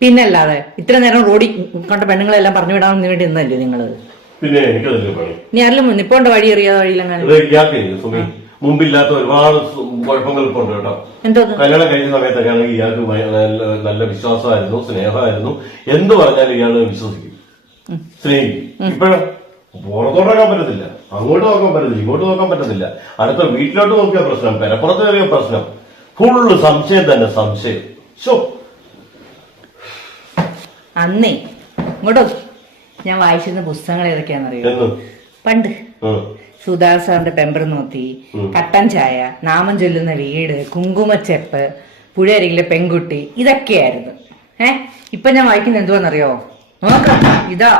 പിന്നല്ലാതെ ഇത്ര നേരം റോഡിൽ കണ്ട പെണ്ണുങ്ങളെല്ലാം പറഞ്ഞു വിടാൻ വേണ്ടി നിന്നല്ലേ നിങ്ങള്? പിന്നെ എനിക്കതല്ലേ പണി. നീ ആരെങ്കിലും നിപ്പോണ്ട് വഴി അറിയാതെ വഴിയിലെങ്ങനെ സുമി മുമ്പില്ലാത്ത ഒരുപാട് കുഴപ്പങ്ങൾ ഇപ്പൊ ഉണ്ട് കേട്ടോ. എന്തോന്ന്? കല്യാണം കഴിഞ്ഞ സമയത്തൊക്കെ ആണെങ്കിൽ ഇയാൾക്ക് നല്ല വിശ്വാസമായിരുന്നു, സ്നേഹമായിരുന്നു. എന്ത് പറഞ്ഞാലും ഇയാള് വിശ്വസിക്കും, സ്നേഹിക്കും. ഇപ്പോഴും പുറത്തോട്ടാക്കാൻ പറ്റത്തില്ല, അങ്ങോട്ട് നോക്കാൻ പറ്റത്തില്ല, ഇങ്ങോട്ട് നോക്കാൻ പറ്റത്തില്ല. അടുത്ത വീട്ടിലോട്ട് നോക്കിയ പ്രശ്നം, പെരപ്പുറത്ത് കയറിയ പ്രശ്നം, ഫുള്ള് സംശയം തന്നെ, സംശയം. അന്നേ ഇങ്ങോട്ടോ ഞാൻ വായിച്ചിരുന്ന പുസ്തകങ്ങൾ ഏതൊക്കെയാണെന്നറിയോ? പണ്ട് സുധാകർ സാറിന്റെ പെമ്പർ നോത്തി, കട്ടൻ ചായ, നാമം ചൊല്ലുന്ന വീട്, കുങ്കുമച്ചെപ്പ്, പുഴയരികിലെ പെൺകുട്ടി, ഇതൊക്കെയായിരുന്നു. ഇപ്പൊ ഞാൻ വായിക്കുന്നത് എന്തുവാന്നറിയോ? നോക്കാം, ഇതാ.